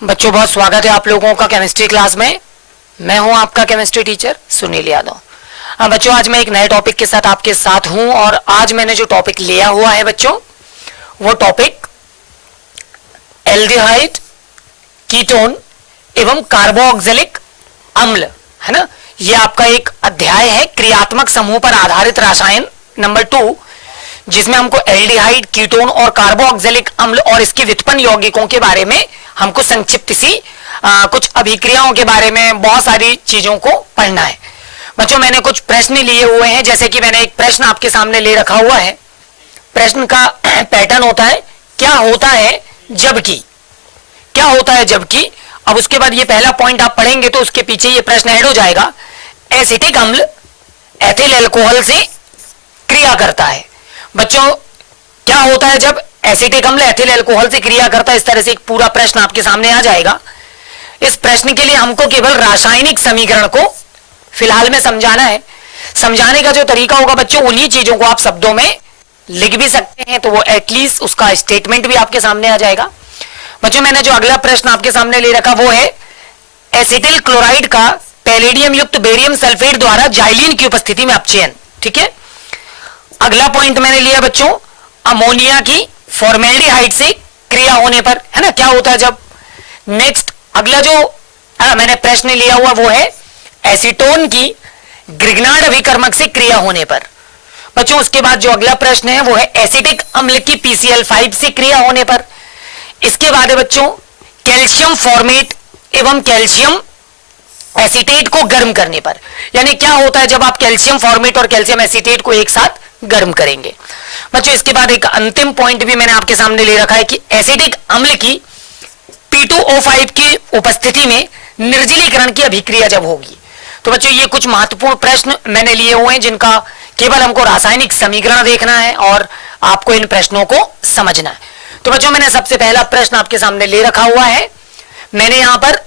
बच्चों बहुत स्वागत है आप लोगों का केमिस्ट्री क्लास में। मैं हूं आपका केमिस्ट्री टीचर सुनील यादव। बच्चों आज मैं एक नए टॉपिक के साथ आपके साथ हूं और आज मैंने जो टॉपिक लिया हुआ है बच्चों वो टॉपिक एल्डिहाइड, कीटोन एवं कार्बोक्सिलिक अम्ल है ना। ये आपका एक अध्याय है क्रियात्मक समूह पर आधारित रसायन नंबर 2, जिसमें हमको एल्डिहाइड, कीटोन और कार्बोक्सिलिक अम्ल और इसके व्युत्पन्न यौगिकों के बारे में हमको संक्षिप्त सी कुछ अभिक्रियाओं के बारे में बहुत सारी चीजों को पढ़ना है। बच्चों मैंने कुछ प्रश्न लिए हुए हैं, जैसे कि मैंने एक प्रश्न आपके सामने ले रखा हुआ है। प्रश्न का पैटर्न होता है क्या होता है जबकि, क्या होता है जबकि। अब उसके बाद ये पहला पॉइंट आप पढ़ेंगे तो उसके पीछे ये प्रश्न ऐड हो जाएगा, एसिटिक अम्ल एथिल अल्कोहल से क्रिया करता है। बच्चों क्या होता है जब एसिटिक अम्ल एथिल अल्कोहल से क्रिया करता है, इस तरह से एक पूरा प्रश्न आपके सामने आ जाएगा। इस प्रश्न के लिए हमको केवल रासायनिक समीकरण को फिलहाल में समझाना है। समझाने का जो तरीका होगा बच्चों, उन्हीं चीजों को आप शब्दों में लिख भी सकते हैं, तो वो एटलीस्ट उसका स्टेटमेंट भी आपके सामने आ जाएगा। बच्चों मैंने जो अगला प्रश्न आपके सामने ले रखा वो है एसिटिल क्लोराइड का पैलेडियम युक्त बेरियम सल्फेट द्वारा जाइलिन की उपस्थिति में अपचयन। ठीक है। अगला पॉइंट मैंने लिया बच्चों अमोनिया की फॉर्मेल्डिहाइड से क्रिया होने पर, है ना, क्या होता है जब। नेक्स्ट अगला जो मैंने प्रश्न लिया हुआ वो है एसीटोन की ग्रिग्नार्ड अभिकर्मक से क्रिया होने पर। बच्चों उसके बाद जो अगला प्रश्न है वो है एसिटिक अम्ल की PCl5 से क्रिया होने पर। इसके बाद है बच्चों कैल्शियम फॉर्मेट एवं कैल्शियम एसीटेट को गर्म करने पर, यानी क्या होता है जब आप कैल्शियम फॉर्मेट और कैल्शियम एसीटेट को एक साथ गर्म करेंगे। बच्चों इसके बाद एक अंतिम पॉइंट भी मैंने आपके सामने ले रखा है कि एसिटिक अम्ल की P2O5 की उपस्थिति में निर्जलीकरण की अभिक्रिया जब होगी। तो बच्चों ये कुछ महत्वपूर्ण प्रश्न मैंने लिए हुए हैं जिनका केवल हमको रासायनिक समीकरण देखना है और आपको इन प्रश्नों को समझना है। तो बच्चों मैंने सबसे पहला प्रश्न आपके सामने ले रखा हुआ है। मैंने यहां पर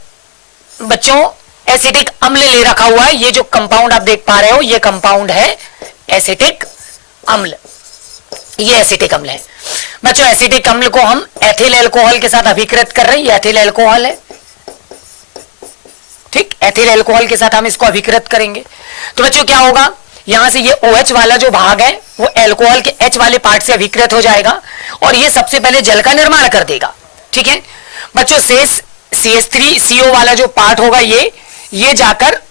बच्चों एसिटिक अम्ल ले रखा हुआ है। ये जो कंपाउंड आप देख पा रहे हो ये कंपाउंड है एसिटिक अम्ल, ये एसिटिक अम्ल है। बच्चों एसिटिक अम्ल को हम एथिल अल्कोहल के साथ अभिकृत कर रहे हैं, ये एथिल अल्कोहल है। ठीक, एथिल अल्कोहल के साथ हम इसको अभिकृत करेंगे तो बच्चों क्या होगा, यहां से ये OH वाला जो भाग है वो अल्कोहल के H वाले पार्ट से अभिकृत हो जाएगा और ये सबसे पहले जल का निर्माण कर देगा। ठीक है बच्चों, शेष CH3CO वाला जो पार्ट होगा ये जाकर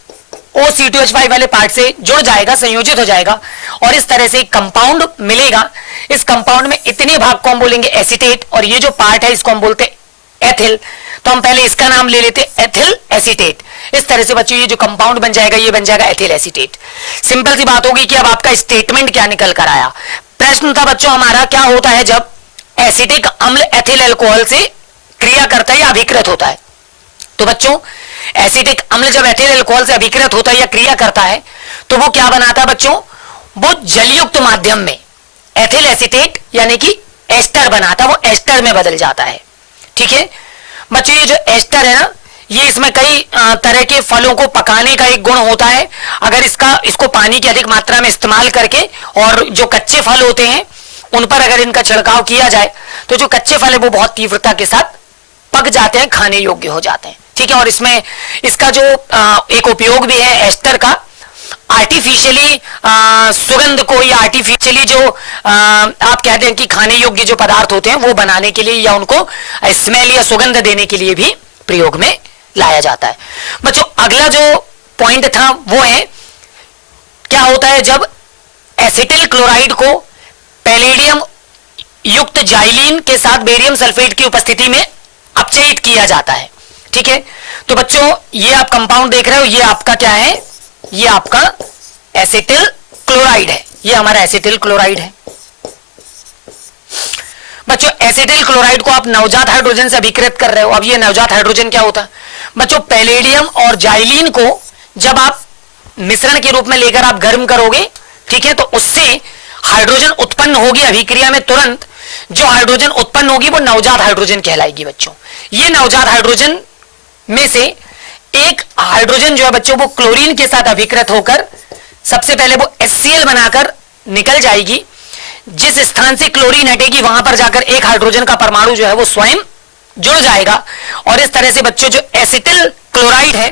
OC2H5 वाले पार्ट से जुड़ जाएगा, संयोजित हो जाएगा और इस तरह से कंपाउंड मिलेगा। इस कंपाउंड में इतने भाग को हम बोलेंगे एसीटेट और ये जो पार्ट है इसको हम बोलते हैं एथिल। तो हम पहले इसका नाम ले लेते हैं एथिल एसीटेट। इस तरह से बच्चों ये जो कंपाउंड बन जाएगा ये बन जाएगा एथिल एसीटेट। सिंपल सी बात होगी कि अब आपका स्टेटमेंट क्या निकल कर आया। प्रश्न था बच्चों हमारा क्या होता है जब एसिटिक अम्ल एथिल अल्कोहल से क्रिया करता है या अभिकृत होता है। तो बच्चों एसिटिक अम्ल जब एथिल अल्कोहल से अभिकृत होता है या क्रिया करता है तो वो क्या बनाता है बच्चों, वो जलयुक्त माध्यम में एथिल एसीटेट यानी कि एस्टर बनाता है, वो एस्टर में बदल जाता है। ठीक है बच्चों, ये जो एस्टर है ना ये इसमें कई तरह के फलों को पकाने का एक गुण होता है। अगर इसको पानी की अधिक मात्रा में इस्तेमाल करके और जो कच्चे फल होते हैं उन पर अगर इनका छिड़काव किया जाए तो जो कच्चे फल है वो बहुत तीव्रता के साथ पक जाते हैं, खाने योग्य हो जाते हैं। ठीक है, और इसमें इसका जो एक उपयोग भी है एस्टर का, आर्टिफिशियली सुगंध को या आर्टिफिशियली जो आप कहते हैं कि खाने योग्य जो पदार्थ होते हैं वो बनाने के लिए या उनको स्मेल या सुगंध देने के लिए भी प्रयोग में लाया जाता है। बच्चों अगला जो पॉइंट था वो है क्या होता है जब एसिटिल क्लोराइड को पैलेडियम युक्त जाइलिन के साथ बेरियम सल्फेट की उपस्थिति में अपचयित किया जाता है। ठीक है, तो बच्चों ये आप कंपाउंड देख रहे हो, ये आपका क्या है, ये आपका एसिटिल क्लोराइड है, ये हमारा एसिटिल क्लोराइड है। बच्चों एसिटिल क्लोराइड को आप नवजात हाइड्रोजन से अभिकृत कर रहे हो। अब ये नवजात हाइड्रोजन क्या होता है बच्चों, पैलेडियम और जाइलिन को जब आप मिश्रण के रूप में लेकर आप गर्म करोगे, ठीक है, तो उससे हाइड्रोजन उत्पन्न होगी अभिक्रिया में तुरंत। जो हाइड्रोजन उत्पन्न होगी वो नवजात हाइड्रोजन कहलाएगी। बच्चों ये नवजात हाइड्रोजन में से एक हाइड्रोजन जो है बच्चों वो क्लोरीन के साथ अभिकृत होकर सबसे पहले वो HCl बनाकर निकल जाएगी। जिस स्थान से क्लोरीन हटेगी वहां पर जाकर एक हाइड्रोजन का परमाणु जो है वो स्वयं जुड़ जाएगा और इस तरह से बच्चों जो एसिटिल क्लोराइड है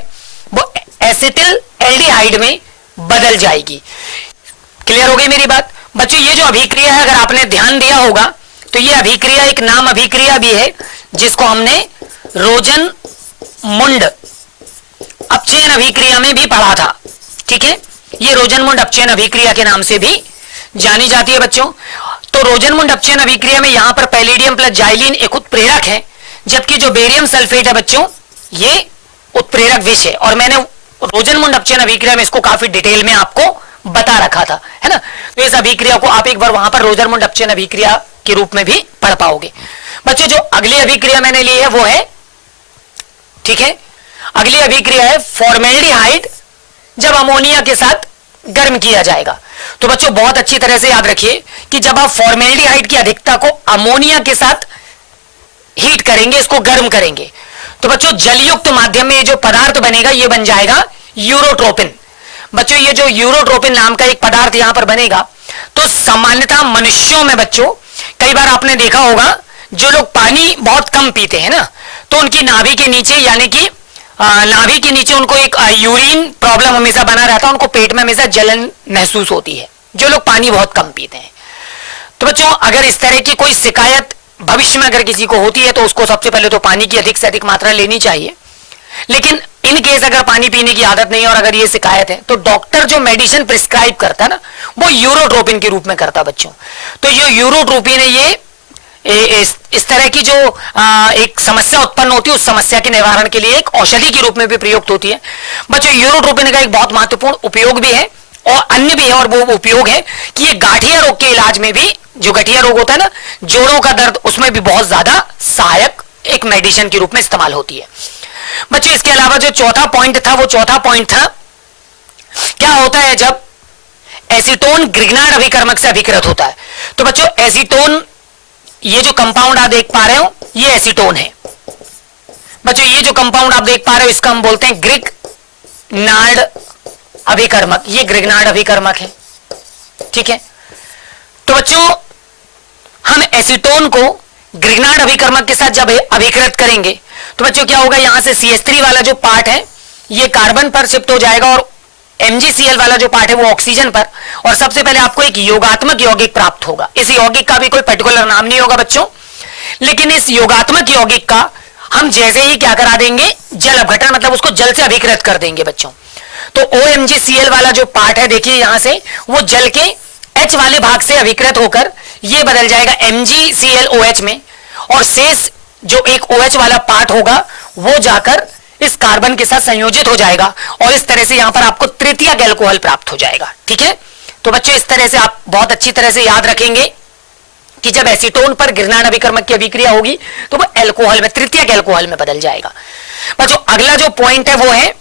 वो एसिटिल एल्डिहाइड में बदल जाएगी। क्लियर हो गई मेरी बात बच्चों? ये जो अभिक्रिया है, अगर आपने ध्यान दिया होगा तो ये अभिक्रिया एक नाम अभिक्रिया भी है जिसको हमने रोजन-मुंड अपचयन अभिक्रिया में भी पढ़ा था। ठीक है, ये रोजन-मुंड अपचयन अभिक्रिया के नाम से भी जानी जाती है बच्चों। तो रोजन-मुंड अपचयन अभिक्रिया में यहां पर पैलेडियम प्लस जाइलिन एक उत्प्रेरक है, जबकि जो बेरियम सल्फेट है बच्चों ये उत्प्रेरक विष है। और मैंने रोजन-मुंड अपचयन अभिक्रिया में इसको काफी डिटेल में आपको बता रखा था, है ना। तो इस अभिक्रिया को आप एक बार वहां पर रोजन-मुंड अपचयन अभिक्रिया के रूप में भी पढ़ पाओगे बच्चों। जो अगली अभिक्रिया मैंने ली है वो है, ठीक है, अगली अभिक्रिया है फॉर्मेल्डिहाइड जब अमोनिया के साथ गर्म किया जाएगा। तो बच्चों बहुत अच्छी तरह से याद रखिए कि जब आप फॉर्मेल्डिहाइड की अधिकता को अमोनिया के साथ हीट करेंगे, इसको गर्म करेंगे, तो बच्चों जलयुक्त माध्यम में ये जो पदार्थ बनेगा ये बन जाएगा यूरोट्रोपिन। बच्चों ये जो यूरोट्रोपिन नाम का एक पदार्थ यहां पर बनेगा, तो सामान्यतः मनुष्यों में बच्चों कई बार आपने देखा होगा जो लोग पानी बहुत कम पीते हैं ना, तो उनकी नाभि के नीचे यानी कि नाभि के नीचे उनको एक यूरिन प्रॉब्लम हमेशा बना रहता है, उनको पेट में हमेशा जलन महसूस होती है जो लोग पानी बहुत कम पीते हैं। तो बच्चों अगर इस तरह की कोई शिकायत भविष्य में अगर किसी को होती है तो उसको सबसे पहले तो पानी की अधिक से अधिक मात्रा लेनी चाहिए। लेकिन इन केस अगर पानी पीने की आदत नहीं है और अगर ये शिकायत है तो डॉक्टर जो मेडिसिन प्रिस्क्राइब करता है ना वो यूरोट्रोपिन के रूप में करता है बच्चों। तो ये यूरोट्रोपिन है, ये इस तरह की जो एक समस्या उत्पन्न होती है उस समस्या के निवारण के लिए एक औषधि के रूप में भी प्रयुक्त होती है बच्चों। यूरोट्रोपिन का एक बहुत महत्वपूर्ण उपयोग भी है और अन्य भी है, और वो उपयोग है कि ये गाठिया रोग के इलाज में भी, जो गठिया रोग होता है ना, जोड़ों का दर्द, उसमें भी बहुत ज्यादा सहायक एक मेडिसिन के रूप में इस्तेमाल होती है बच्चों। इसके अलावा जो चौथा पॉइंट था वो चौथा पॉइंट था क्या होता है जब एसीटोन ग्रिग्नार्ड अभिकर्मक से अभिकृत होता है। तो बच्चों एसीटोन, ये जो कंपाउंड आप देख पा रहे हो ये एसीटोन है बच्चों। ये जो कंपाउंड आप देख पा रहे हो इसका हम बोलते हैं ग्रिग्नार्ड अभिकर्मक, ये ग्रिग्नार्ड अभिकर्मक है, ठीक है। तो बच्चों हम एसीटोन को ग्रिग्नार्ड अभिकर्मक के साथ जब अभिकृत करेंगे तो बच्चों क्या होगा, यहां से CH3 वाला जो पार्ट है ये कार्बन पर शिफ्ट हो जाएगा और MgCl वाला जो पार्ट है वो ऑक्सीजन पर, और सबसे पहले आपको एक योगात्मक यौगिक प्राप्त होगा। इस यौगिक का भी कोई पर्टिकुलर नाम नहीं होगा बच्चों, लेकिन इस योगात्मक यौगिक का हम जैसे ही क्या करा देंगे, जल अपघटन, मतलब उसको जल से अभिकृत कर देंगे बच्चों। तो OMgCl वाला जो पार्ट है देखिए यहां से वो जल के H वाले भाग से अभिकृत होकर ये बदल जाएगा MgClOH में, और शेष जो एक OH वाला पार्ट होगा वो जाकर इस कार्बन के साथ संयोजित हो जाएगा और इस तरह से यहां पर आपको तृतीयक एल्कोहल प्राप्त हो जाएगा, ठीक है। तो बच्चों इस तरह से आप बहुत अच्छी तरह से याद रखेंगे कि जब एसीटोन पर ग्रिग्नार्ड अभिकर्मक की अभिक्रिया होगी तो वो एल्कोहल में, तृतीयक एल्कोहल में बदल जाएगा बच्चों। अगला जो पॉइंट है वो है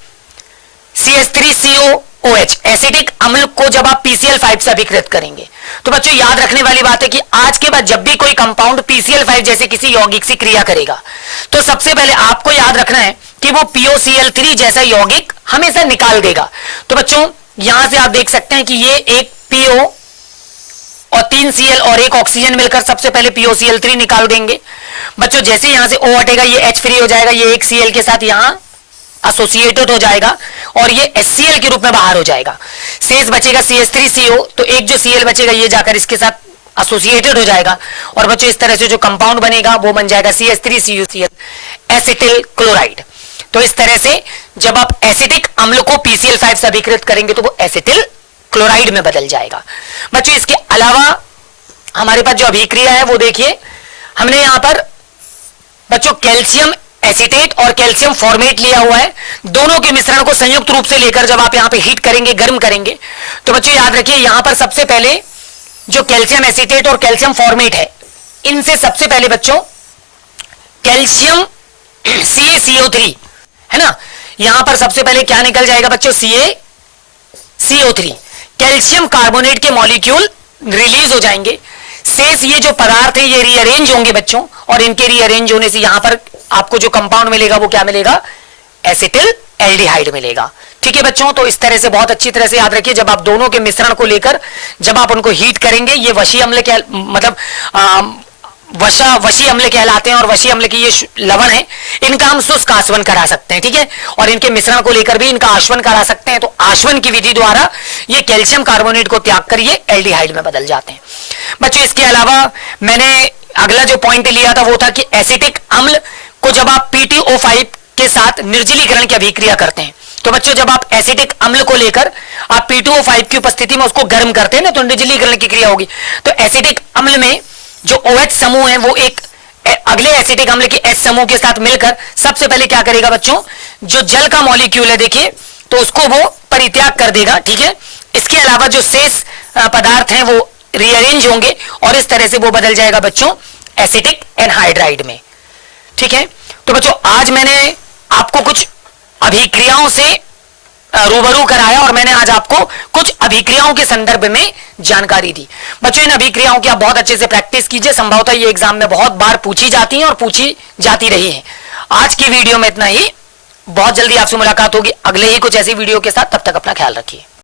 CH3COOH, एसिटिक अम्ल को जब आप PCl5 से अभिकृत करेंगे तो बच्चों याद रखने वाली बात है कि आज के बाद जब भी कोई कंपाउंड PCl5 जैसे किसी यौगिक से क्रिया करेगा तो सबसे पहले आपको याद रखना है कि वो POCl3 जैसा यौगिक हमेशा निकाल देगा। तो बच्चों यहां से आप देख सकते हैं कि ये एक PO और 3 Cl और एक ऑक्सीजन मिलकर सबसे पहले POCl3 निकाल देंगे बच्चों। जैसे यहां से O हटेगा ये H फ्री हो जाएगा, ये एक Cl के साथ यहां एसोसिएटेड हो जाएगा और ये HCl के रूप में बाहर हो जाएगा। शेष बचेगा CH3CO, तो एक जो Cl बचेगा ये जाकर इसके साथ एसोसिएटेड हो जाएगा और बच्चों इस तरह से जो कंपाउंड बनेगा वो बन जाएगा CH3CuCl, एसिटिल क्लोराइड। तो इस तरह से जब आप एसिटिक अम्ल को PCl5 से अभिकृत करेंगे तो वो एसिटिल क्लोराइड में बदल जाएगा बच्चों। इसके अलावा हमारे पास जो अभिक्रिया है वो देखिए, हमने यहां पर बच्चों कैल्शियम एसीटेट और कैल्शियम फॉर्मेट लिया हुआ है। दोनों के मिश्रण को संयुक्त रूप से लेकर जब आप यहां पे हीट करेंगे, गर्म करेंगे, तो बच्चों याद रखिए यहां पर सबसे पहले जो कैल्शियम एसीटेट और कैल्शियम फॉर्मेट है, इनसे सबसे पहले बच्चों कैल्शियम CaCO3 है ना, यहां पर सबसे पहले क्या निकल जाएगा बच्चों, CaCO3, कैल्शियम कार्बोनेट के मॉलिक्यूल रिलीज हो जाएंगे। शेष ये जो पदार्थ है ये रीअरेंज होंगे बच्चों, और इनके रीअरेंज होने से यहां पर आपको जो कंपाउंड मिलेगा वो क्या मिलेगा, एसिटिल एल्डिहाइड मिलेगा, ठीक है बच्चों। तो इस तरह से बहुत अच्छी तरह से याद रखिए, जब आप दोनों के मिश्रण को लेकर जब आप उनको हीट करेंगे, ये वशी अम्ल के मतलब वशी अम्ल कहलाते हैं और वशी अम्ल की ये लवण है, इनका हम शुष्क आसवन करा सकते हैं, ठीक है। और इनके मिश्रण को लेकर भी इनका आसवन करा सकते हैं। तो आसवन की विधि द्वारा ये कैल्शियम कार्बोनेट को त्याग कर ये एल्डिहाइड में बदल जाते हैं। बच्चों इसके अलावा मैंने अगला जो पॉइंट लिया था वो था कि एसिटिक अम्ल को जब आप PTO5 के साथ निर्जलीकरण की अभिक्रिया करते हैं, तो बच्चों जब आप एसिटिक अम्ल को लेकर आप PTO5 की उपस्थिति में उसको गर्म करते हैं ना, तो निर्जलीकरण की क्रिया होगी। तो एसिटिक अम्ल में जो OH समूह है वो एक अगले एसिटिक अम्ल के H समूह के साथ मिलकर सबसे पहले क्या करेगा बच्चों, जो जल का मॉलिक्यूल है देखिए, तो उसको वो परित्याग कर देगा, ठीक है। इसके अलावा जो शेष पदार्थ हैं वो रीअरेंज होंगे और इस तरह से वो बदल जाएगा बच्चों एसिटिक एनहाइड्राइड में, ठीक है। तो बच्चों आज मैंने आपको कुछ अभिक्रियाओं से रूबरू कराया और मैंने आज आपको कुछ अभिक्रियाओं के संदर्भ में जानकारी दी। बच्चों इन अभिक्रियाओं की आप बहुत अच्छे से प्रैक्टिस कीजिए, संभवतः ये एग्जाम में बहुत बार पूछी जाती हैं और पूछी जाती रही हैं। आज की वीडियो में इतना ही, बहुत जल्दी आपसे मुलाकात होगी अगले ही कुछ ऐसी वीडियो के साथ, तब तक अपना ख्याल रखिए।